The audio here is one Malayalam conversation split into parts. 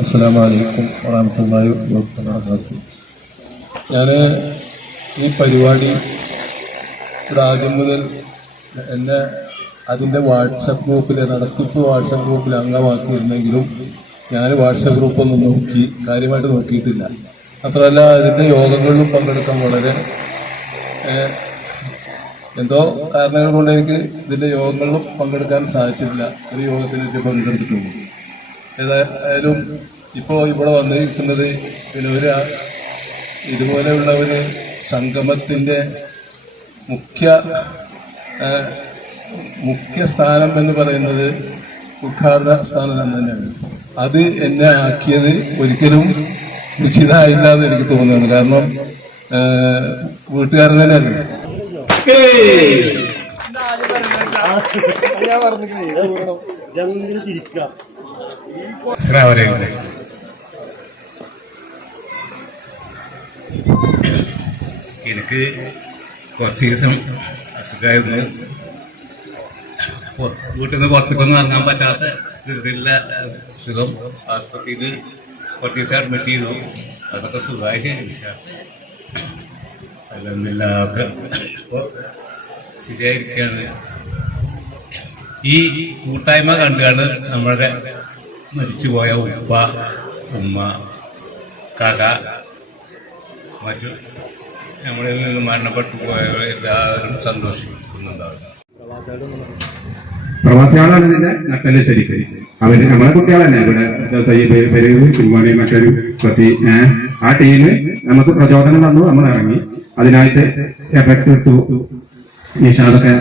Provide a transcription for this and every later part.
അസ്സാം വലൈക്കും വറഹമത്തല്ലാഹി വാബർക്കാത്തു ഞാൻ ഈ പരിപാടി ഇവിടെ ആദ്യം മുതൽ എന്നെ അതിന്റെ വാട്സപ്പ് ഗ്രൂപ്പിൽ നടത്തിപ്പ് വാട്സപ്പ് ഗ്രൂപ്പിൽ അംഗമാക്കിയിരുന്നെങ്കിലും ഞാൻ വാട്സപ്പ് ഗ്രൂപ്പൊന്നും നോക്കി കാര്യമായിട്ട് നോക്കിയിട്ടില്ല. മാത്രമല്ല അതിന്റെ യോഗങ്ങളിലും പങ്കെടുക്കാൻ വളരെ എന്തോ കാരണങ്ങൾ കൊണ്ട് എനിക്ക് ഇതിന്റെ യോഗങ്ങളിലും പങ്കെടുക്കാൻ സാധിച്ചിട്ടില്ല. ഒരു യോഗത്തിന് പങ്കെടുത്തിട്ടുണ്ട് ഏതായാലും ഇപ്പോൾ ഇവിടെ വന്നിരിക്കുന്നത് ഒരു ഇതുപോലെയുള്ള ഒരു സംഗമത്തിന്റെ മുഖ്യ മുഖ്യ സ്ഥാനം എന്ന് പറയുന്നത് ഉദ്ഘാടന സ്ഥാനം തന്നെയാണ്. അത് എന്നെ ആക്കിയത് ഒരിക്കലും ഉചിതമായില്ല എന്ന് എനിക്ക് തോന്നുന്നു. കാരണം വീട്ടുകാരൻ തന്നെയാണ് അസ്സലാമലൈക്കും എനിക്ക് കുറച്ച് ദിവസം അസുഖമായിരുന്നു. വീട്ടിൽ നിന്ന് പുറത്തേക്കൊന്നും ഇറങ്ങാൻ പറ്റാത്ത രീതിയിലുള്ള സുഖം ആശുപത്രിയിൽ കുറച്ച് ദിവസം അഡ്മിറ്റ് ചെയ്തു. അതൊക്കെ സുഖമായി. അല്ലെന്നില്ല ഒക്കെ ഇപ്പോൾ ശരിയായിരിക്കുകയാണ്. ഈ കൂട്ടായ്മ കണ്ടാണ് നമ്മുടെ മരിച്ചുപോയ ഉപ്പ ഉമ്മ കക മറ്റു നമ്മളിൽ നിന്ന് മരണപ്പെട്ടു പോയവർ എല്ലാവരും സന്തോഷിക്കുന്നുണ്ടാവും പ്രവാസികളാണ് ഇതിന്റെ നട്ടൽ ശരിക്കും. അവർ നമ്മളെ കുട്ടികൾ ഇവിടെ പെരുവ് തിരുമോണി മറ്റൊരു പ്രതി ആ ടീം നമുക്ക് പ്രചോദനം തന്നു നമ്മൾ ഇറങ്ങി. അതിനായിട്ട് എഫക്ട് ഇട്ടു. നിഷാദൊക്കെ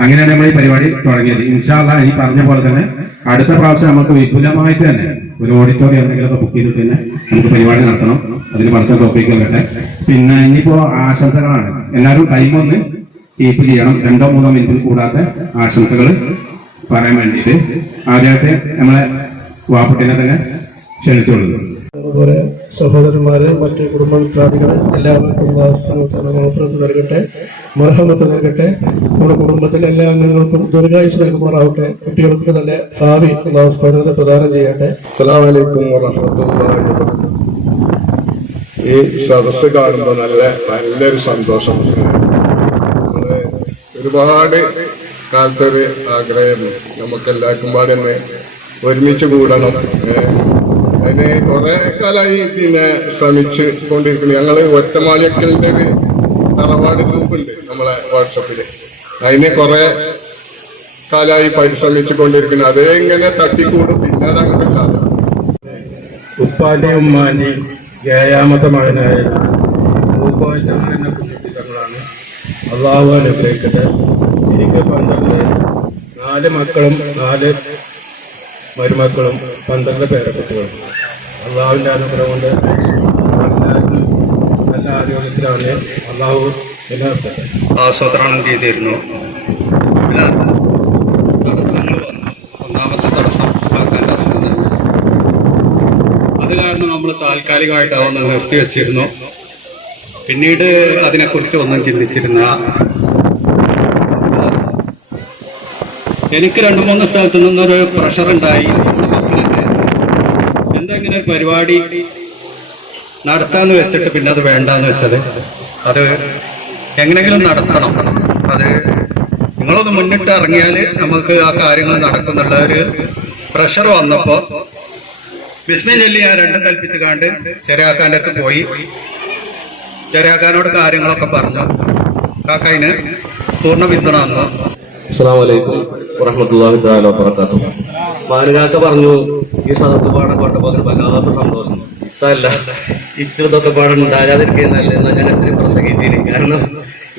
അങ്ങനെയാണ് നമ്മൾ ഈ പരിപാടി തുടങ്ങിയത്. ഇൻഷാല്ല ഈ പറഞ്ഞ പോലെ തന്നെ അടുത്ത പ്രാവശ്യം നമുക്ക് വിപുലമായിട്ട് തന്നെ ഒരു ഓഡിറ്റോറിയം എന്തെങ്കിലുമൊക്കെ ബുക്ക് ചെയ്തിട്ട് തന്നെ നമുക്ക് പരിപാടി നടത്തണം. അതിന് പറഞ്ഞ ടോപ്പിക്ക് വരട്ടെ പിന്നെ ഇനിയിപ്പോ ആശംസകളാണ്. എല്ലാവരും ടൈം ഒന്ന് കീപ്പ് ചെയ്യണം. രണ്ടോ മൂന്നോ മിനിറ്റിൽ കൂടാത്ത ആശംസകൾ പറയാൻ വേണ്ടിയിട്ട് ആദ്യമായിട്ട് നമ്മളെ വാപ്പട്ടിനെ തന്നെ ക്ഷണിച്ചോളൂ അതുപോലെ സഹോദരന്മാരെ മറ്റ് കുടുംബമിത്രാദികൾ എല്ലാവർക്കും നൽകട്ടെ മർഹമത്ത് നൽകട്ടെ. നമ്മുടെ കുടുംബത്തിലെ എല്ലാ അംഗങ്ങൾക്കും ദുരിതാഴ്ച നൽകുമാറാവട്ടെ. കുട്ടികൾക്ക് നല്ല ഭാവി അള്ളാഹു സ്മരണത പ്രദാനം ചെയ്യട്ടെ. അസ്സലാമലൈക്കും ഈ സദസ്സ് കാണുമ്പോൾ നല്ല നല്ലൊരു സന്തോഷം. ഒരുപാട് കാലത്തൊരു ആഗ്രഹം. നമുക്ക് എല്ലാവർക്കും പാടെ ഒരുമിച്ച് കൂടണം. അതിന് കുറെ കാലമായി പിന്നെ ശ്രമിച്ചു കൊണ്ടിരിക്കുന്നു. ഞങ്ങൾ ഒറ്റമാളിയക്കലിന്റെ ഒരു തറവാട് ഗ്രൂപ്പ് ഉണ്ട് നമ്മളെ വാട്സപ്പിൽ. അതിനെ കുറെ കാലമായി പരിശ്രമിച്ചു കൊണ്ടിരിക്കുന്നു. അതേ ഇങ്ങനെ തട്ടിക്കൂടും. പിന്നെ അതങ്ങനെ ഉപ്പാന്റെ ഉമ്മാന്റെ ഏഴാമത്തെ മകനായ തങ്ങളാണ്. അള്ളാഹു അനുഗ്രഹിക്കട്ടെ. എനിക്ക് പന്ത്രണ്ട് നാല് മക്കളും നാല് മരുമക്കളും പന്ത്രണ്ട് പേരക്കുട്ടികളും അള്ളാഹുവിന്റെ അനുഗ്രഹം കൊണ്ട് എല്ലാവരും നല്ല ആരോഗ്യത്തിലാണ് അള്ളാഹു നിലനിർത്തട്ടെ ആസൂത്രണം ചെയ്തിരുന്നു. തടസ്സങ്ങൾ വന്നു. ഒന്നാമത്തെ തടസ്സം തന്നെ. അത് കാരണം നമ്മൾ താൽക്കാലികമായിട്ട് അതൊന്ന് നിർത്തിവെച്ചിരുന്നു. പിന്നീട് അതിനെക്കുറിച്ച് ഒന്നും ചിന്തിച്ചിരുന്ന എനിക്ക് രണ്ട് മൂന്ന് സ്ഥലത്ത് നിന്നൊരു പ്രഷർ ഉണ്ടായി. എന്തെങ്കിലും ഒരു പരിപാടി നടത്താന്ന് വെച്ചിട്ട് പിന്നെ അത് വേണ്ടാന്ന് വെച്ചത്? അത് എങ്ങനെങ്കിലും നടത്തണം. അത് നിങ്ങളൊന്ന് മുന്നിട്ട് ഇറങ്ങിയാൽ നമുക്ക് ആ കാര്യങ്ങൾ നടക്കുന്നുള്ള ഒരു പ്രഷർ വന്നപ്പോൾ വിസ്മയം ചൊല്ലി ഞാൻ രണ്ടും കൽപ്പിച്ചു കാണ്ട് ചെറിയാക്കാന്റെ അടുത്ത് പോയി. ചെറിയാക്കാനോട് കാര്യങ്ങളൊക്കെ പറഞ്ഞു. കാക്കയിന് പൂർണ പിന്തുണ വന്നു അസ്സാം വലൈക്കും വറഹമത്തല്ലാഹി താല മാനുകാക്ക പറഞ്ഞു ഈ സദസ് പാടാൻ അതിന് വല്ലാത്ത സന്തോഷം. സാരല്ല ഇച്ചിരിതൊക്കെ പാടാൻ ഉണ്ടാകാതിരിക്കുന്നല്ല എന്നാ ഞാൻ എത്രയും പ്രസംഗിച്ചിന്. കാരണം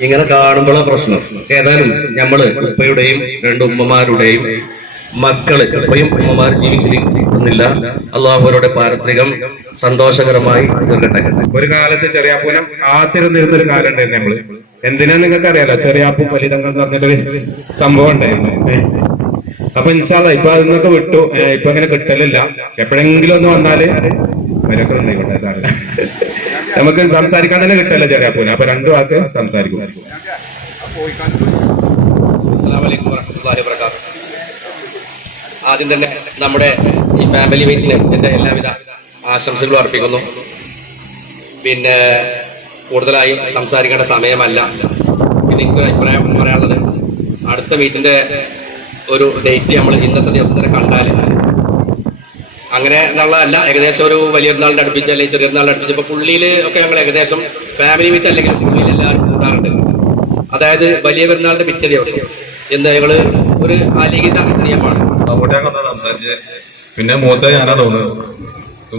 ഇങ്ങനെ കാണുമ്പോഴാണ് പ്രശ്നം. ഏതായാലും നമ്മൾ ഉപ്പയുടെയും രണ്ട് ഉമ്മമാരുടെയും മക്കൾ ഉപ്പയും ഉമ്മമാർ ജീവിച്ചിരിക്കുന്നില്ല. അള്ളാഹുവരുടെ പാരത്രികം സന്തോഷകരമായി തീർക്കട്ടെ. ഒരു കാലത്ത് ചെറിയാപ്പൂനം ആത്തിരുന്നിരുന്ന ഒരു കാലം ഉണ്ടായിരുന്നു നമ്മൾ എന്തിനാ നിങ്ങൾക്ക് അറിയാലോ ചെറിയാപ്പൂ ഫലിതങ്ങൾ എന്ന് പറഞ്ഞിട്ടൊരു സംഭവം ഉണ്ടായിരുന്നു. അപ്പൊ ഇൻഷാല്ല ഇപ്പൊ അതിൽ നിന്നൊക്കെ വിട്ടു ഇപ്പൊ അങ്ങനെ കിട്ടലില്ല. എപ്പോഴെങ്കിലും ഒന്ന് വന്നാൽ നമുക്ക് സംസാരിക്കാൻ തന്നെ കിട്ടല്ല ചെറിയാപ്പൂന അപ്പൊ രണ്ടു വാക്ക് സംസാരിക്കും. ആദ്യം തന്നെ നമ്മുടെ ഈ ഫാമിലി മീറ്റിന് എന്റെ എല്ലാവിധ ആശംസകളും അർപ്പിക്കുന്നു. പിന്നെ കൂടുതലായി സംസാരിക്കേണ്ട സമയമല്ല. പിന്നെ എനിക്കൊരു അഭിപ്രായം പറയാനുള്ളത് അടുത്ത മീറ്റിന്റെ ഒരു ഡേറ്റ് നമ്മൾ ഇന്നത്തെ ദിവസം തന്നെ കണ്ടാൽ അങ്ങനെ എന്നുള്ളതല്ല ഏകദേശം ഒരു വലിയ നാളിന്റെ അടുപ്പിച്ച് അല്ലെങ്കിൽ ചെറിയ നാളിന്റെ അടുപ്പിച്ച് ഇപ്പോൾ പുള്ളിയിൽ ഒക്കെ ഞങ്ങൾ ഏകദേശം ഫാമിലി മീറ്റ് അല്ലെങ്കിൽ പുള്ളിയിൽ എല്ലാവരും കൂടാറുണ്ട്. അതായത് വലിയ പെരുന്നാളിന്റെ പിറ്റേ ദിവസം. എന്ന് ഞങ്ങൾ ഒരു അലിഖിത നിയമമാണ് സംസാരിച്ച്. പിന്നെ മൂത്ത ഞാനാ തോന്നുന്നത്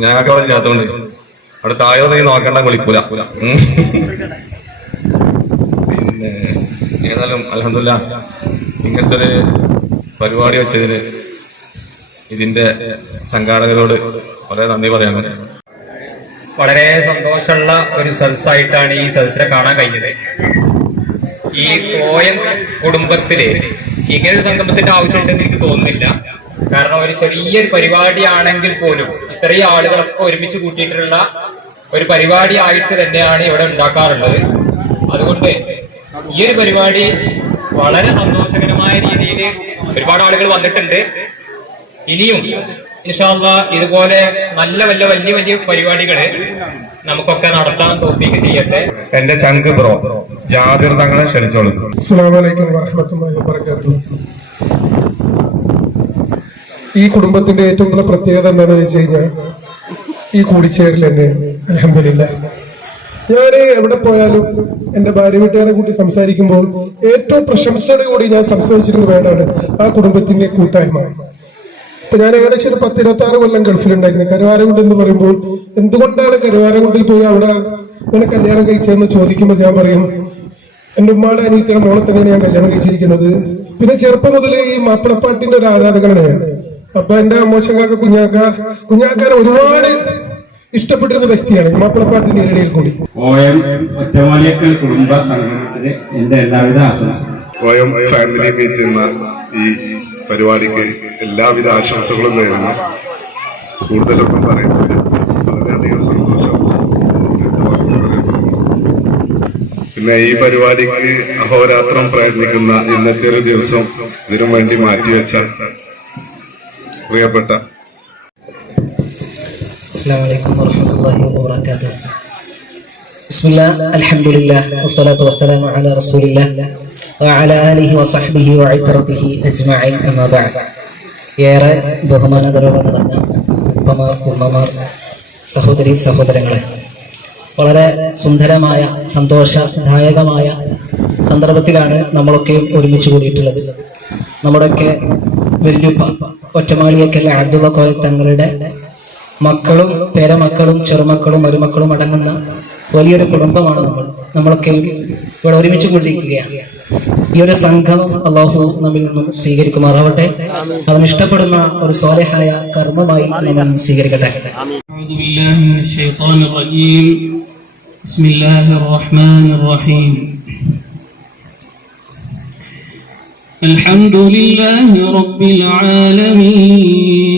ഞങ്ങൾക്ക് അവിടെ ഇല്ലാത്തതുകൊണ്ട് അവിടെ താഴെ നീ നോക്കണ്ട വിളിക്കൂല. പിന്നെ ഏതായാലും അലഹമില്ല ഇങ്ങനത്തെ ഒരു പരിപാടി വെച്ചതിന് ഇതിന്റെ സംഘാടകരോട് വളരെ നന്ദി പറയണം. വളരെ സന്തോഷമുള്ള ഒരു സദസ്സായിട്ടാണ് ഈ സദസ്സിനെ കാണാൻ കഴിഞ്ഞത്. ഈ കോയൻ കുടുംബത്തിൽ ഇങ്ങനെ ഒരു സംഗമത്തിന്റെ ആവശ്യമുണ്ടെന്ന് എനിക്ക് തോന്നുന്നില്ല. കാരണം ഒരു ചെറിയൊരു പരിപാടിയാണെങ്കിൽ പോലും ഇത്രയും ആളുകളൊക്കെ ഒരുമിച്ച് കൂട്ടിയിട്ടുള്ള ഒരു പരിപാടി ആയിട്ട് തന്നെയാണ് ഇവിടെ ഉണ്ടാക്കാറുള്ളത്. അതുകൊണ്ട് ഈ ഒരു പരിപാടി വളരെ സന്തോഷകരമായ രീതിയിൽ ഒരുപാട് ആളുകൾ വന്നിട്ടുണ്ട്. ഇനിയും ഇൻഷാല്ല ഇതുപോലെ നല്ല വല്ല വലിയ വലിയ പരിപാടികൾ നമുക്കൊക്കെ നടത്താൻ തോപ്പിക്ക് ചെയ്യട്ടെ. എന്റെ ചങ്ക് ബ്രോ ജാതിർ തങ്ങളെ ക്ഷണിച്ചോളൂ. വറഹമത്തല്ലാഹി വബർക്കാത്തു ഈ കുടുംബത്തിന്റെ ഏറ്റവും വലിയ പ്രത്യേകത എന്താണെന്ന് വെച്ച് കഴിഞ്ഞാൽ ഈ കൂടിച്ചേരൽ തന്നെയാണ്. അലഹമില്ല ഞാൻ എവിടെ പോയാലും എന്റെ ഭാര്യ വീട്ടുകാരെ കൂട്ടി സംസാരിക്കുമ്പോൾ ഏറ്റവും പ്രശംസയോടെ കൂടി ഞാൻ സംസാരിച്ചിട്ടുള്ള വേടാണ് ആ കുടുംബത്തിന്റെ കൂട്ടായ്മ. ഞാൻ ഏകദേശം ഒരു പത്ത് ഇരുപത്തി ആറ് കൊല്ലം ഗൾഫിലുണ്ടായിരുന്നു. കരുവാരകുണ്ട് എന്ന് പറയുമ്പോൾ എന്തുകൊണ്ടാണ് കരുവാരകുണ്ടിൽ പോയി അവിടെ ഇങ്ങനെ കല്യാണം കഴിച്ചതെന്ന് ചോദിക്കുമ്പോൾ ഞാൻ പറയും എന്റെ ഉമ്മാടെ അനിയത്തിയുടെ മോളെ തന്നെയാണ് ഞാൻ കല്യാണം കഴിച്ചിരിക്കുന്നത്. പിന്നെ ചെറുപ്പം മുതൽ ഈ മാപ്പിളപ്പാട്ടിന്റെ ഒരു ആരാധകനാണ് ഞാൻ. അപ്പൊ എന്റെ അമ്മോശങ്കാക്ക കുഞ്ഞാക്ക കുഞ്ഞാക്കാരെ ഒരുപാട് ഇഷ്ടപ്പെട്ടിരുന്ന വ്യക്തിയാണ് മാപ്പിളപ്പാട്ട് മാപ്പിളപ്പാട്ടിന്റെ ഇരടിയിൽ കൂടി. ഓയം ഒറ്റമാലിയക്കൽ കുടുംബ സംഘടനത്തിന് എന്റെ എല്ലാവിധ ഫാമിലി മീറ്റ് എന്ന ഈ പരിപാടിക്ക് എല്ലാവിധ ആശംസകളും നേരുന്നു. കൂടുതലൊന്നും പറയുന്നത് വളരെയധികം സന്തോഷം. പിന്നെ ഈ പരിപാടിക്ക് അഹോരാത്രം പ്രയത്നിക്കുന്ന ഇന്നത്തെ ഒരു ദിവസം ഇതിനു വേണ്ടി മാറ്റിവെച്ച പ്രിയപ്പെട്ട السلام عليكم ورحمة الله وبركاته بسم الله الحمد لله والصلاة والسلام على رسول الله وعلى آله وصحبه وعترته أجمعين أما بعد ഏറെ ബഹുമാനതരോടെ നിറഞ്ഞ ഉപ്പമാർ ഉമ്മമാർ സഹോദരി സഹോദരങ്ങളെ വളരെ സുന്ദരമായ സന്തോഷദായകമായ സന്ദർഭത്തിലാണ് നമ്മളൊക്കെയും ഒരുമിച്ച് കൂടിയിട്ടുള്ളത് നമ്മുടെയൊക്കെ വല്യുപ്പ ഒറ്റമാളിയക്കൽ അബ്ദുള്ള കോയ തങ്ങളുടെ മക്കളും പേരമക്കളും ചെറുമക്കളും മരുമക്കളും അടങ്ങുന്ന വലിയൊരു കുടുംബമാണ് നമ്മൾ നമ്മളൊക്കെ ഇവിടെ ഒരുമിച്ച് കൊണ്ടിരിക്കുകയാണ് ഈ ഒരു സംഗമം അള്ളാഹു നമ്മിൽ നിന്നും സ്വീകരിക്കുമാറാവട്ടെ അവൻ ഇഷ്ടപ്പെടുന്ന ഒരു സ്വാലഹായ കർമ്മമായി നമ്മൾ സ്വീകരിക്കട്ടെ أعوذ بالله من الشيطان الرجيم بسم الله الرحمن الرحيم الحمد لله رب العالمين